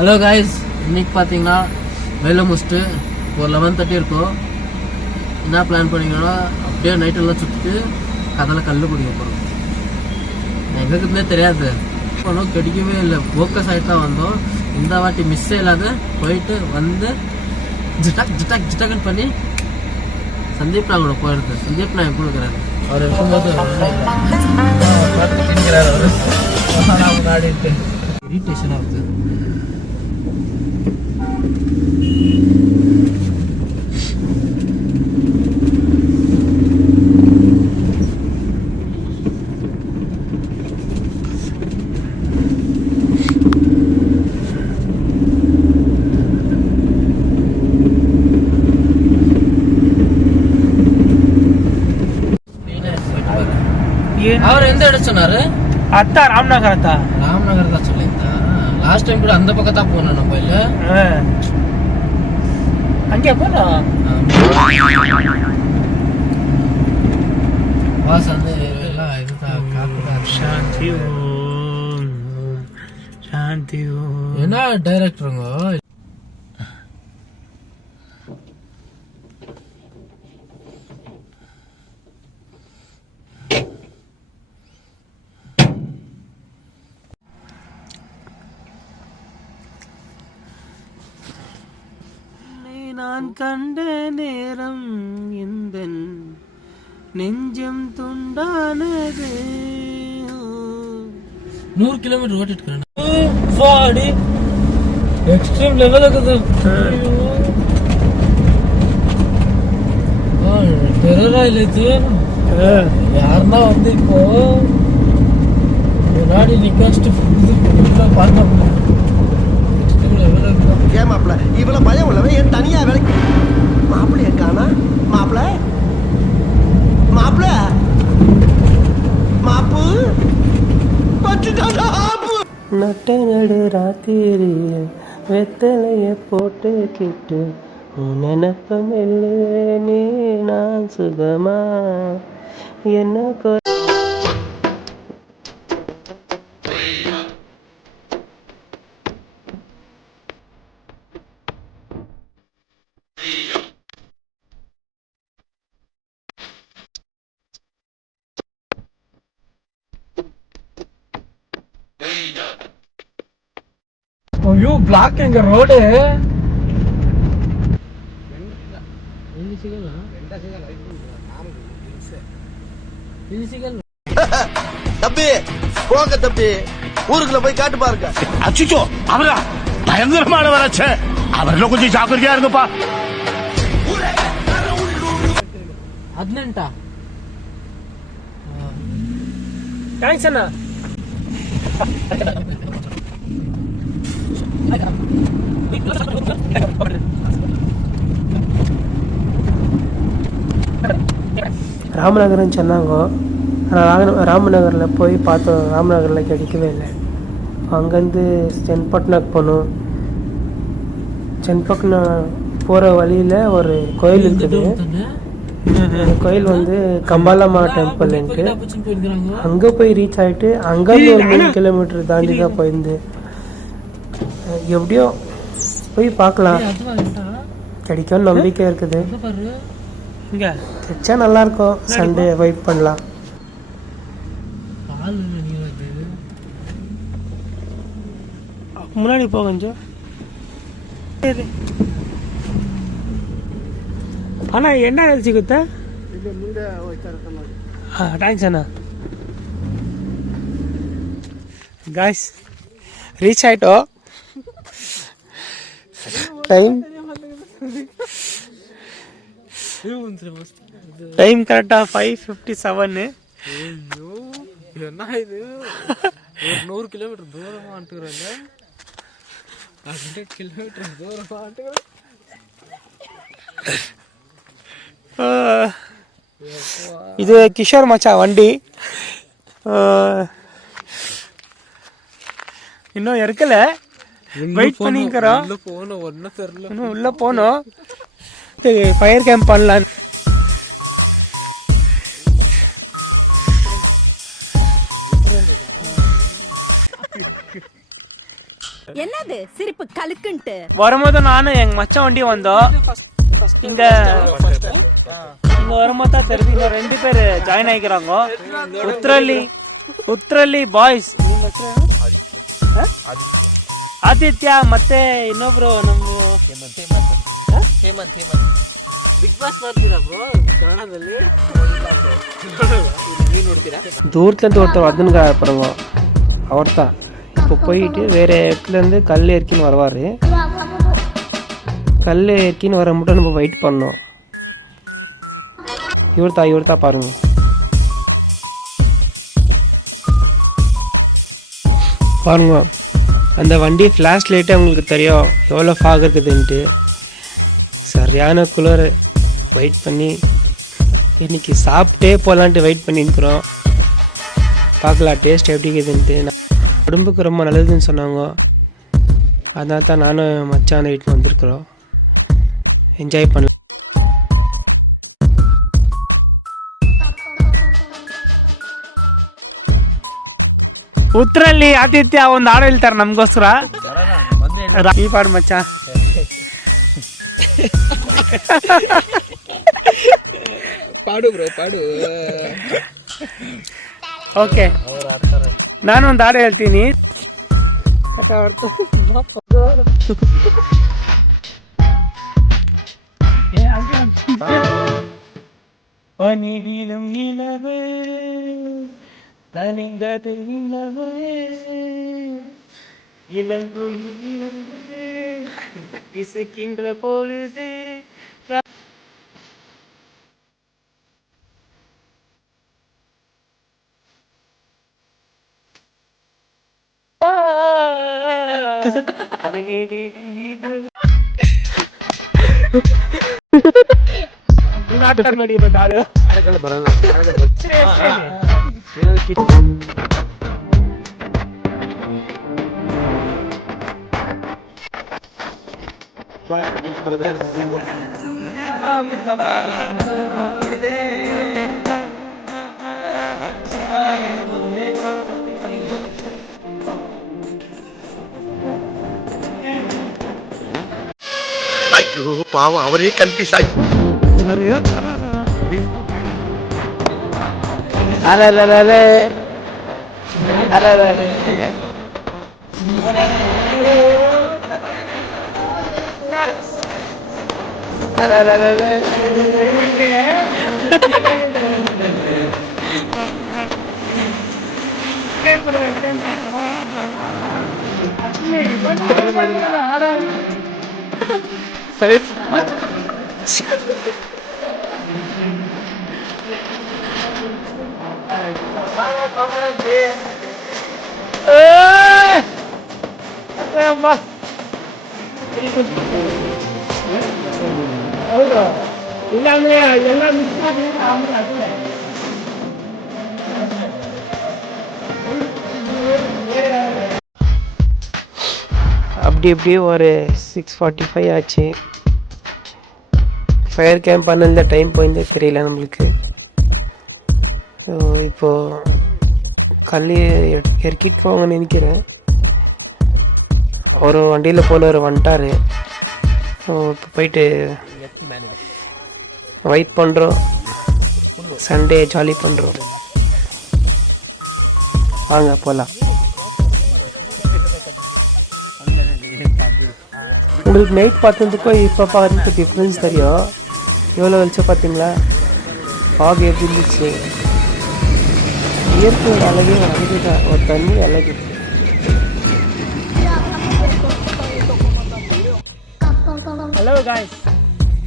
Hello guys, இன்னைக்கு பார்த்தீங்கன்னா வேலை முடிச்சுட்டு ஒரு 11:30 இருக்கும். என்ன பிளான் பண்ணிங்கன்னா அப்படியே நைட்டெல்லாம் சுற்றிட்டு கதலை கல் குடிக்க போகிறோம். எங்களுக்குமே தெரியாது, ஒன்றும் கிடைக்கவே இல்லை. ஃபோக்கஸ் ஆகிட்டு தான் வந்தோம். இந்த வாட்டி மிஸ் இல்லாத போயிட்டு வந்து ஜிட்டாக் ஜிட்டாக் ஜிட்டாக்குன்னு பண்ணி சந்தீப் நாங்களோட போயிருக்கு. சந்தீப் நான் கொடுக்குறாரு. அவர் இருக்கும்போது திங்கிறார். அவர் முன்னாடிட்டு இரிட்டேஷன் ஆகுது. அவர் எந்த இடம் சொன்னாரு? அத்தா ராம்நகர். அத்தா ராம்நகர் தான் சொல்லியிருந்தா. லாஸ்ட் டைம் கூட அந்த பக்கம் தான் போனோம் நம்ம. இல்ல அங்கே போனோம். வாஸ் வந்து எல்லாம் இதுதான் காத்துதான். சாந்தி ஓம் சாந்தி ஓம். என்ன டைரக்டருங்க நான் கண்ட நேரம் எந்த நெஞ்சம் துண்டானது. 100 கிலோமீட்டர் ஓட்டிட்டு ஃபாடி எக்ஸ்ட்ரீம் லெவல் இருக்குது. டெரரா இல்லை இது. யாருன்னா வந்து இப்போ முன்னாடி நிக்க வச்சுட்டு பார்க்க மாப்பிள்ள இவ்வளவு பயம் உள்ளவன் ஏன் தனியா வேலைக்கு மாப்பிள்ள இருக்கானா? மாப்பிள்ள மாப்பிள்ள மாப்பு நட்ட நடு ராத்திரிய வெத்தலைய போட்டு கிட்டு நினப்பம் நீ நான் சுகமா என்ன ஐயோ பிளாக் எங்க ரோடு. தம்பி போங்க தம்பி, ஊருக்குள்ள போய் காட்டு பாருங்க. அச்சிச்சோ அவரா பயங்கரமானவராச்சே. அவர்ல கொஞ்சம் ஜாக்கிரதையா இருங்கப்பா. 18 தேங்க்ஸ் அண்ணா. ராமநகர்னு சொன்னாங்க. ராமநகரில் போய் பார்த்தோம். ராமநகரில் கிடைக்கவே இல்லை. அங்கேருந்து சென்பட்னாக்கு போனோம். சென்பட்னா போகிற வழியில் ஒரு கோயில் இருக்குது. அந்த கோயில் வந்து கம்பாலம்மா டெம்பிள்ன்ட்டு. அங்கே போய் ரீச் ஆகிட்டு அங்கேருந்து ஒரு 3 கிலோமீட்டர் தாண்டி தான் போயிருந்து. எப்படியோ போய் பார்க்கலாம், கிடைக்கும் நம்பிக்கை இருக்குது. கிடைச்சா நல்லா இருக்கும். சண்டே வெயிட் பண்ணலாம். முன்னாடி போ கொஞ்சம். அண்ணா என்ன அரிசி குத்த? தேங்க்ஸ் அண்ணா. காய்ஸ் ரீச் ஆயிட்டோம். டைம் கரெக்டா 5:57. என்ன இது 100 கிலோமீட்டர் தூரமா வந்துட்டுறாங்க. 100 கிலோமீட்டர் தூரமா வந்துட்டு. இது கிஷோர் மச்சா வண்டி. இன்னும் இருக்கல, வெயிட் பண்ணிக்கிறோம். இன்னும் உள்ள போனோம். ஃபயர் கேம்ப் பண்ணலாம். என்னது சிரிப்பு கலுக்குன்ட்டு வரும்போது நானும் எங்க மச்சான் வண்டி வந்தோம். இங்க வரும்போது தான் தெரியுது இங்க 2 பேர் ஜாயின் ஆகிக்கிறாங்க. ಉತ್ರಳ್ಳಿ ಬಾಯ್ಸ್. ಆದಿತ್ಯ ಮತ್ತೆ ಇನ್ನೊಬ್ರು ನಮ್ಮ ಹೇಮಂತ್ ಬಿಗ್ ಬಾಸ್ ನೋಡ್ತೀರಾ ಬ್ರೋ ಕನ್ನಡದಲ್ಲಿ? ನೀವು ನೋಡ್ತೀರಾ? தூரத்துலேருந்து ஒருத்தர் வந்துங்க அப்புறம் அவர்தான் இப்போ போயிட்டு வேறு இடத்துலேருந்து கல் ஏற்கின்னு வருவார். கல் ஏற்கின்னு வர மட்டும் நம்ம வெயிட் பண்ணோம். இவர் தான் பாருங்க. பாருங்க அந்த வண்டி ஃப்ளாஷ் லைட்டே உங்களுக்கு தெரியும் எவ்வளோ ஃபாக் இருக்குதுன்ட்டு. சரியான குளிர். வெயிட் பண்ணி இன்றைக்கி சாப்பிட்டே போகலான்ட்டு வெயிட் பண்ணியிருக்கிறோம். பார்க்கலாம் டேஸ்ட் எப்படி இருக்குதுன்ட்டு. உடம்புக்கு ரொம்ப நல்லதுன்னு சொன்னாங்க. அதனால தான் நானும் மச்சான் வீட்டுக்கு வந்திருக்கிறோம். என்ஜாய் பண்ணலாம். ಉತ್ತರಲ್ಲಿ ಆದಿತ್ಯ ಒಂದು ಹಾಡು ಹೇಳ್ತಾರೆ ನಮಗೋಸ್ಕರ. ಈ ಪಾಡು ಮಚ್ಚ. ಪಾಡು ಬ್ರೋ ಪಾಡು. ಓಕೆ ನಾನು ಒಂದು ಹಾಡು ಹೇಳ್ತೀನಿ. இசைக்கின்ற பொழுது ஐயோ பாவம் அவரே கன்ஃபியூஸ் ஆகி அப்படி ஒரு 6:45 ஆச்சு. ஃபயர் கேம்ப் பண்ண டைம் போயிருந்தே தெரியல நம்மளுக்கு. இப்போது கல் இறக்கிட்டுவாங்கன்னு நினைக்கிறேன். அவர் வண்டியில் போனவர் வந்துட்டார். இப்போ போயிட்டு வெயிட் பண்ணுறோம். சண்டே ஜாலி பண்ணுறோம். வாங்க போகலாம். உங்களுக்கு நைட் பார்த்ததுக்கும் இப்போ பார்க்கறதுக்கு டிஃப்ரென்ஸ் தெரியும். எவ்வளோ வெளிச்சம் பார்த்தீங்களா? ஃபாக் எப்படி இருந்துச்சு. இயற்கையோட அழகே அழகு தான். ஒரு தண்ணி அழகு. ஹலோ காய்ஸ்,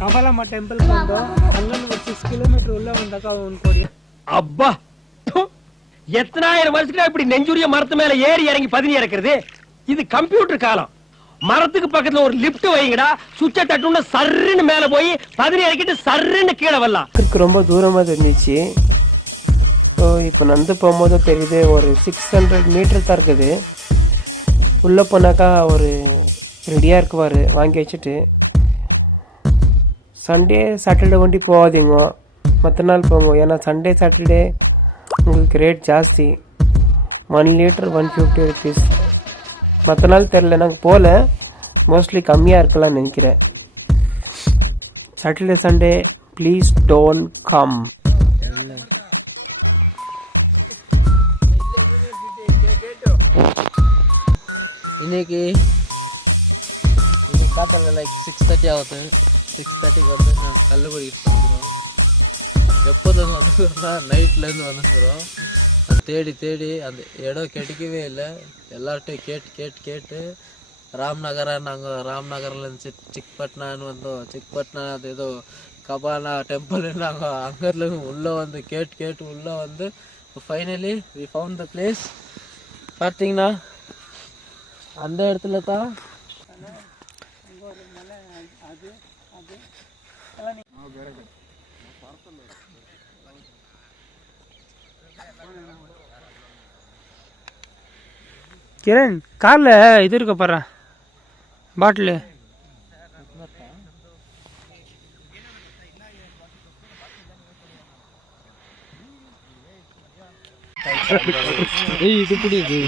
கமலம்மா டெம்பிள் வந்தோம். அங்கன்னு ஒரு 6 கிலோமீட்டர் உள்ள வந்தாக்கா கோடி. அப்பா எத்தனாயிரம் வருஷத்துக்கு இப்படி நெஞ்சுரிய மரத்து மேல ஏறி இறங்கி பதினி இறக்குறது? இது கம்ப்யூட்டர் காலம். மரத்துக்கு பக்கத்துல ஒரு லிப்ட் வைங்கடா. சுவிட்ச தட்டுன்னு சர்ன்னு மேல போய் பதினி இறக்கிட்டு சர்ன்னு கீழே வரலாம். ரொம்ப தூரமாக இருந்துச்சு. ஸோ இப்போ நடந்து போகும்போது தெரியுது ஒரு 600 மீட்டர் தான் இருக்குது. உள்ளே போனாக்கா ஒரு ரெடியாக இருக்குவார் வாங்கி வச்சுட்டு. சண்டே சாட்டர்டே வண்டி போகாதீங்க, மற்ற நாள் போங்க. ஏன்னா சண்டே சாட்டர்டே உங்களுக்கு ரேட் ஜாஸ்தி. 1 லிட்டர் 150 rupees. மற்ற நாள் தெரில, நாங்கள் போகல, மோஸ்ட்லி கம்மியாக இருக்கலாம்னு நினைக்கிறேன். Saturday Sunday please don't come. இன்னைக்கு காத்தால லைக் 6:30 ஆகுது. 6:30க்கு வந்து நான் கல்லுக்குடிக்கிட்டு வந்துடுறோம். எப்போதும் வந்துருக்கோம்னா நைட்லேருந்து வந்துருக்குறோம். தேடி தேடி அந்த இடம் கிடைக்கவே இல்லை. எல்லார்ட்டையும் கேட்டு ராம்நகரா, நாங்கள் ராம்நகர்லேருந்து சிக்பட்னான்னு வந்தோம். சிக்பட்னா அது ஏதோ கபானா டெம்பிள், நாங்கள் அங்கேருந்து உள்ளே வந்து கேட்டு உள்ளே வந்து finally we found the place. பார்த்தீங்கன்னா அந்த இடத்துல தான் கிரண் காரில் இது இருக்க போகிறா பாட்டிலு. ಇದು ಕುಡಿಯೋದು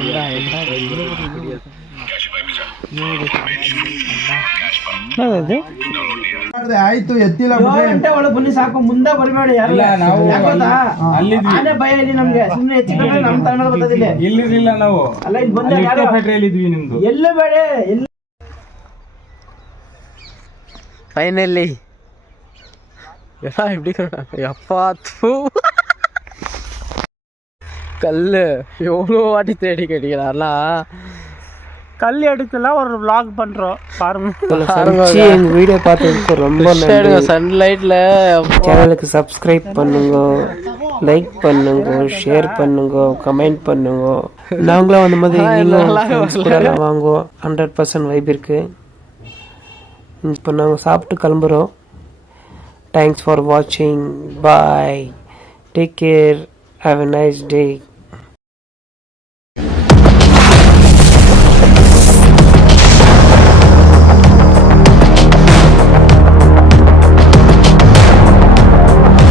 ಆಯ್ತು ಎತ್ತಿಲ್ಲ ಒಳಗೆ ಬನ್ನಿ ಸಾಕು, ಮುಂದೆ ಬರಬೇಡಿ ಯಾರು. ಆನೆ ಭಯ ಇಲ್ಲಿ ನಮ್ಗೆ, ಸುಮ್ಮನೆ ಹೆಚ್ಚಿಕೊಂಡ್ರೆ ನಮ್ ತಗೊಂಡ್ ಬರ್ತದಿಲ್ಲ. ಇಲ್ಲಿರಲಿಲ್ಲ ನಾವು, ಅಲ್ಲ ಇಲ್ಲಿ ಬಂದ ಇದ್ವಿ ನಿಮ್ದು. ಎಲ್ಲ ಬೇಡ ಎಲ್ಲ. ஃபைனலி எப்படி எப்பா கல் எவ்வளோ வாட்டி தேடி கிடைக்கிறாருனா கல் எடுக்கலாம் ஒரு vlog பண்ணுறோம் பாருங்க. எங்கள் வீடியோ பார்த்ததுக்கு ரொம்ப நன்றி. சன்லைட்டில் சேனலுக்கு சப்ஸ்கிரைப் பண்ணுங்க, லைக் பண்ணுங்க, ஷேர் பண்ணுங்க, கமெண்ட் பண்ணுங்க. நாங்களும் அந்த மாதிரி நீங்களும் வாங்குவோம். 100% வைப் இருக்கு. இப்போ நாங்கள் சாப்பிட்டு கிளம்புறோம். தேங்க்ஸ் ஃபார் வாட்சிங். Bye. Take care. Have a nice day.